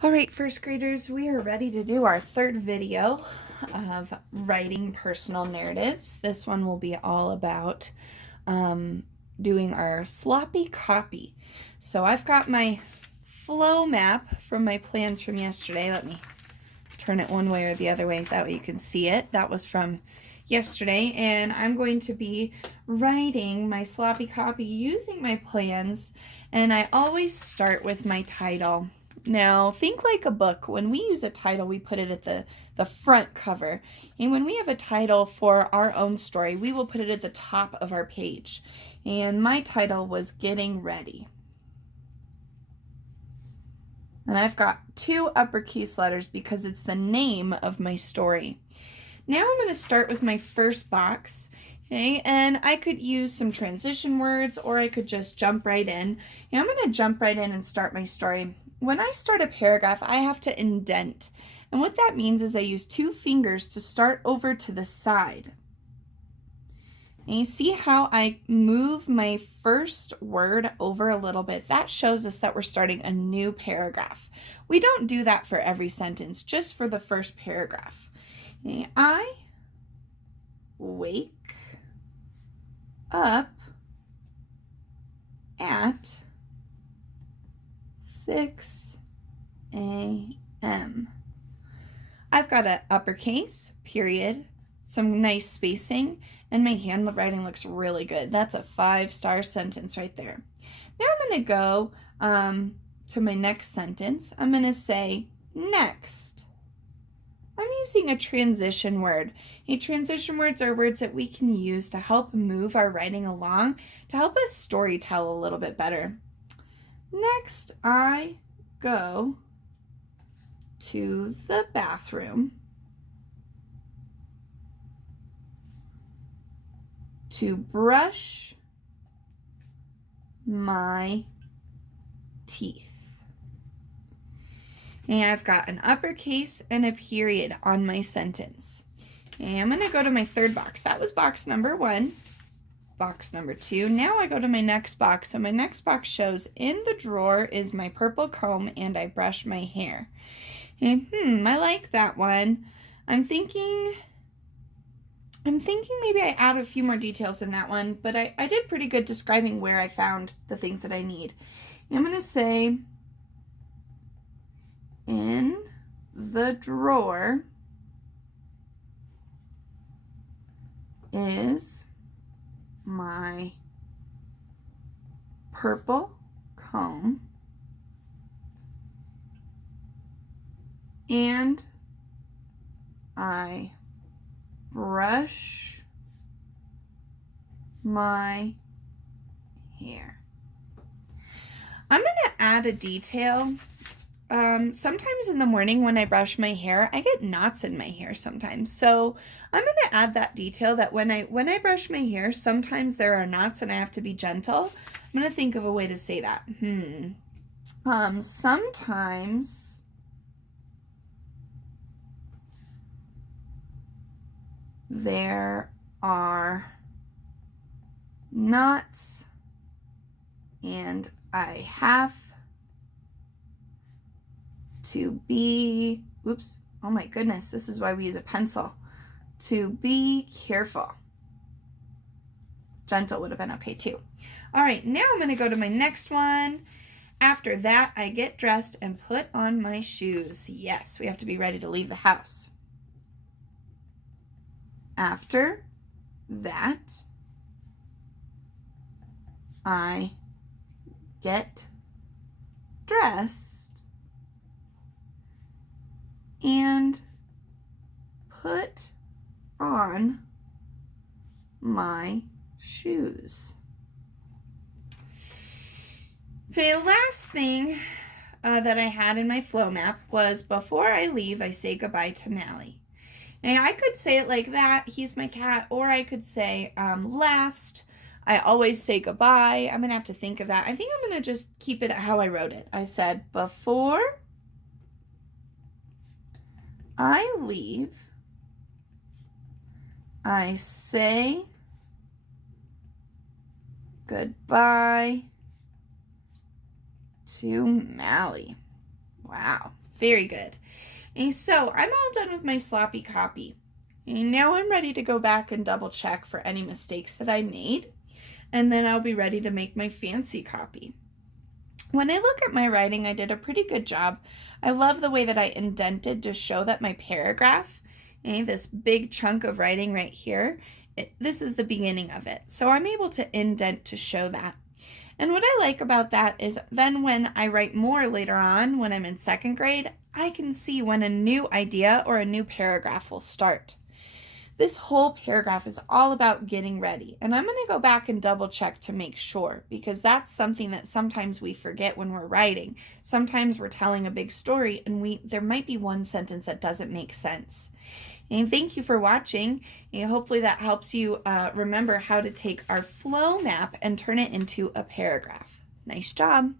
All right, first graders, we are ready to do our third video of writing personal narratives. This one will be all about doing our sloppy copy. So I've got my flow map from my plans from yesterday. Let me turn it one way or the other way, that way you can see it. That was from yesterday, and I'm going to be writing my sloppy copy using my plans, and I always start with my title. Now, think like a book. When we use a title, we put it at the front cover. And when we have a title for our own story, we will put it at the top of our page. And my title was Getting Ready. And I've got two uppercase letters because it's the name of my story. Now I'm going to start with my first box. Okay, and I could use some transition words, or I could just jump right in. And I'm going to jump right in and start my story. When I start a paragraph, I have to indent. And what that means is I use two fingers to start over to the side. And you see how I move my first word over a little bit? That shows us that we're starting a new paragraph. We don't do that for every sentence, just for the first paragraph. And I wake up at 6 a.m. I've got an uppercase, period, some nice spacing, and my handwriting looks really good. That's a 5-star sentence right there. Now I'm going to go to my next sentence. I'm going to say next. I'm using a transition word. Transition words are words that we can use to help move our writing along, to help us storytell a little bit better. Next, I go to the bathroom to brush my teeth. And I've got an uppercase and a period on my sentence. And I'm going to go to my third box. That was box number 1. Box number 2. Now I go to my next box. So my next box shows in the drawer is my purple comb and I brush my hair. And I like that one. I'm thinking maybe I add a few more details in that one, but I did pretty good describing where I found the things that I need. And I'm going to say in the drawer is my purple comb and I brush my hair. I'm going to add a detail. Sometimes in the morning when I brush my hair, I get knots in my hair sometimes. So I'm going to add that detail that when I brush my hair, sometimes there are knots and I have to be gentle. I'm going to think of a way to say that. Sometimes there are knots and I have to be, oops, oh my goodness, this is why we use a pencil, to be careful. Gentle would have been okay too. All right, now I'm going to go to my next one. After that, I get dressed and put on my shoes. Yes, we have to be ready to leave the house. After that, I get dressed and put on my shoes. Okay, the last thing that I had in my flow map was before I leave, I say goodbye to Mally. Now, I could say it like that, he's my cat, or I could say last, I always say goodbye. I'm going to have to think of that. I think I'm going to just keep it how I wrote it. I said, before I leave, I say goodbye to Mally. Wow. Very good. And so I'm all done with my sloppy copy. And now I'm ready to go back and double check for any mistakes that I made. And then I'll be ready to make my fancy copy. When I look at my writing, I did a pretty good job. I love the way that I indented to show that my paragraph, this big chunk of writing right here, this is the beginning of it. So I'm able to indent to show that. And what I like about that is then when I write more later on, when I'm in second grade, I can see when a new idea or a new paragraph will start. This whole paragraph is all about getting ready, and I'm going to go back and double check to make sure, because that's something that sometimes we forget when we're writing. Sometimes we're telling a big story and there might be one sentence that doesn't make sense. And thank you for watching, and hopefully that helps you remember how to take our flow map and turn it into a paragraph. Nice job.